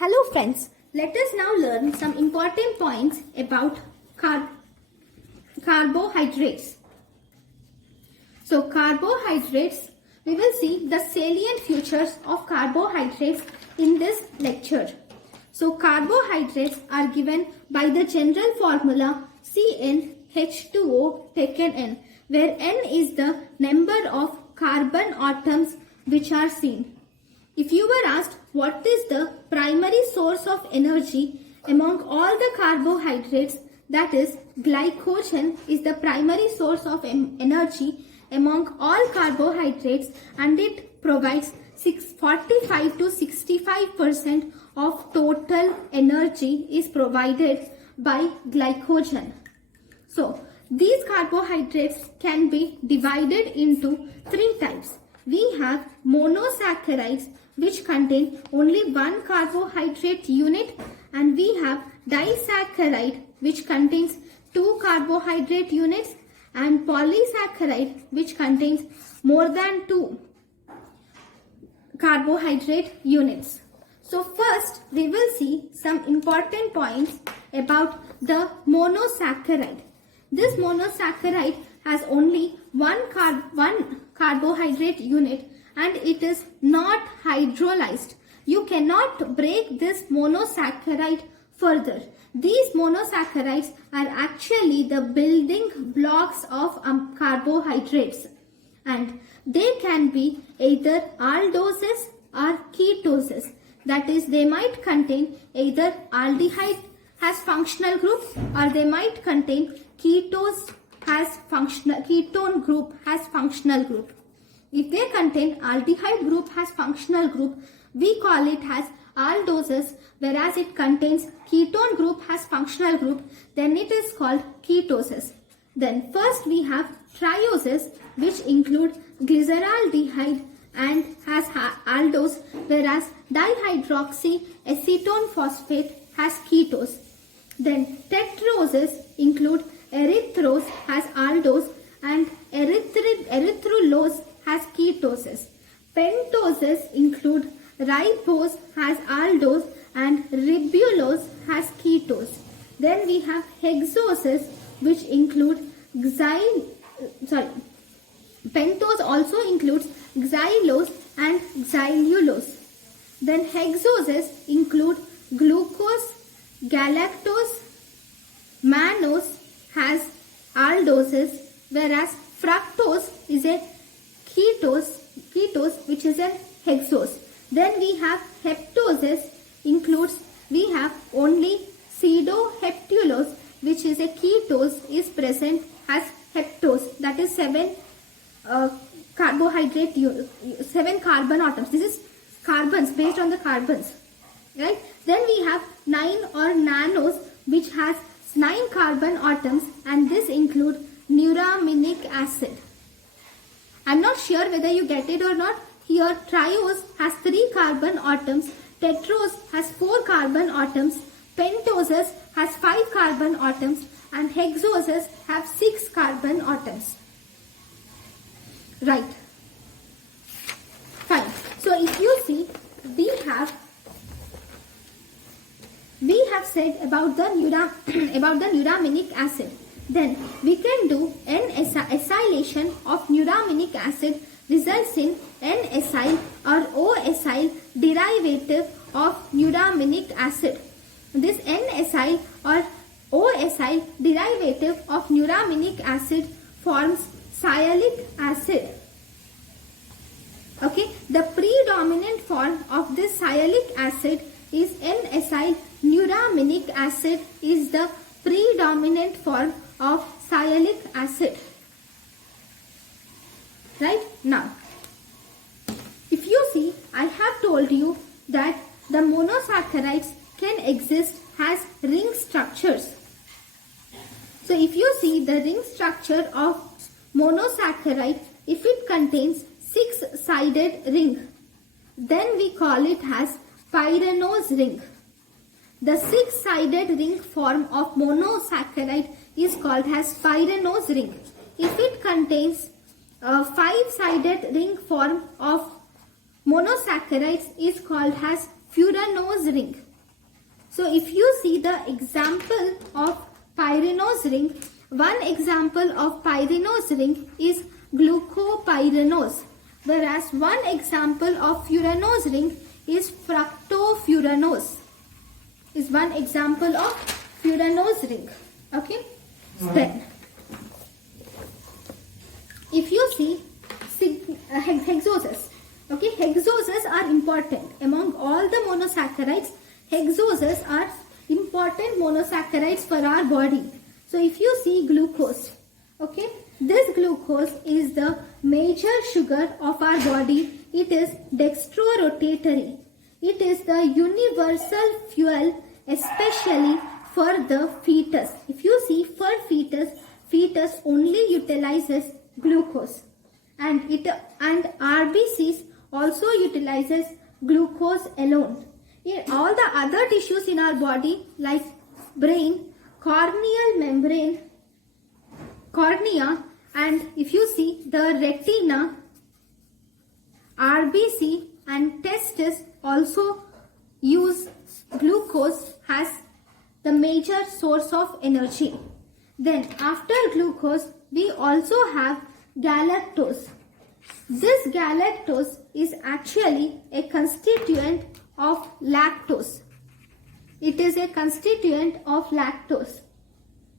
Hello friends, let us now learn some important points about carbohydrates. So carbohydrates, we will see the salient features of carbohydrates in this lecture. So carbohydrates are given by the general formula CnH2O taken N, where N is the number of carbon atoms which are seen. If you were asked what is the primary source of energy among all the carbohydrates, that is glycogen is the primary source of energy among all carbohydrates, and it provides 45 to 65% of total energy is provided by glycogen. So these carbohydrates can be divided into three types. We have monosaccharides, which contain only one carbohydrate unit, and we have disaccharide, which contains two carbohydrate units, and polysaccharide, which contains more than two carbohydrate units. So first we will see some important points about the monosaccharide. This monosaccharide has only one carbohydrate unit, and it is not hydrolyzed. You cannot break this monosaccharide further. These monosaccharides are actually the building blocks of carbohydrates, and they can be either aldoses or ketoses. That is, they might contain either aldehyde has functional group, or they might contain ketone group has functional group. If they contain aldehyde group has functional group, we call it as aldoses, whereas it contains ketone group has functional group, then it is called ketoses. Then first we have trioses, which include glyceraldehyde and has aldose, whereas dihydroxy acetone phosphate has ketose. Then tetroses include erythrose has aldose and erythrulose has ketoses. Pentoses include ribose has aldose and ribulose has ketose. Then we have hexoses, which include pentose also includes xylose and xylulose. Then hexoses include glucose, galactose, mannose has aldoses, whereas fructose is a ketose which is a hexose. Then we have heptoses, includes we have only pseudoheptulose, which is a ketose is present as heptose, that is 7 7 carbon atoms. This is carbons, based on the carbons, right? Then we have 9 or nannose, which has 9 carbon atoms, and this include neuraminic acid. I'm not sure whether you get it or not. Here triose has 3 carbon atoms, tetrose has 4 carbon atoms, pentoses has 5 carbon atoms, and hexoses have 6 carbon atoms. Right. Fine. So if you see, we have said about the neuraminic acid. Then we can do N-acylation of neuraminic acid results in N-acyl or O-acyl derivative of neuraminic acid. This N-acyl or O-acyl derivative of neuraminic acid forms sialic acid. Okay, the predominant form of this sialic acid is N-acyl. Neuraminic acid is the predominant form of sialic acid. Right? Now, if you see, I have told you that the monosaccharides can exist as ring structures. So if you see the ring structure of monosaccharide, if it contains 6-sided ring, then we call it as pyranose ring. The 6-sided ring form of monosaccharide is called as pyranose ring. If it contains a 5-sided ring form of monosaccharides is called as furanose ring. So if you see the example of pyranose ring, one example of pyranose ring is glucopyranose, whereas one example of furanose ring is fructofuranose. Is one example of furanose ring. Okay. Then, if you see hexoses, okay, hexoses are important among all the monosaccharides. Hexoses are important monosaccharides for our body. So if you see glucose, okay, this glucose is the major sugar of our body. It is dextrorotatory. It is the universal fuel, especially for the fetus. If you see, for fetus only utilizes glucose, and RBCs also utilizes glucose alone. In all the other tissues in our body, like brain, corneal membrane, cornea, and if you see the retina, RBC and testis also use glucose as the major source of energy. Then after glucose, we also have galactose. This galactose is actually a constituent of lactose. It is a constituent of lactose.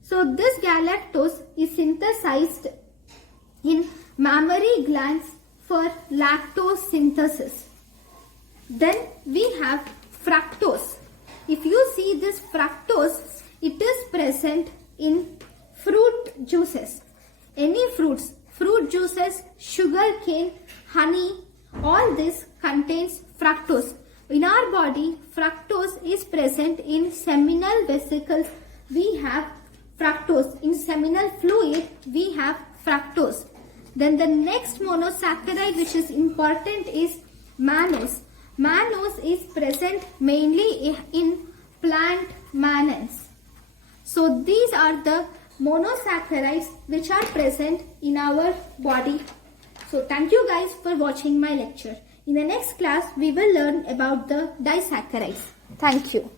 So this galactose is synthesized in mammary glands for lactose synthesis. Then we have fructose. If you see this fructose, it is present in fruit juices. Any fruits, fruit juices, sugar cane, honey, all this contains fructose. In our body, fructose is present in seminal vesicles. We have fructose. In seminal fluid, we have fructose. Then the next monosaccharide which is important is mannose. Mannose is present mainly in plant mannans. So these are the monosaccharides which are present in our body. So thank you guys for watching my lecture. In the next class, we will learn about the disaccharides. Thank you.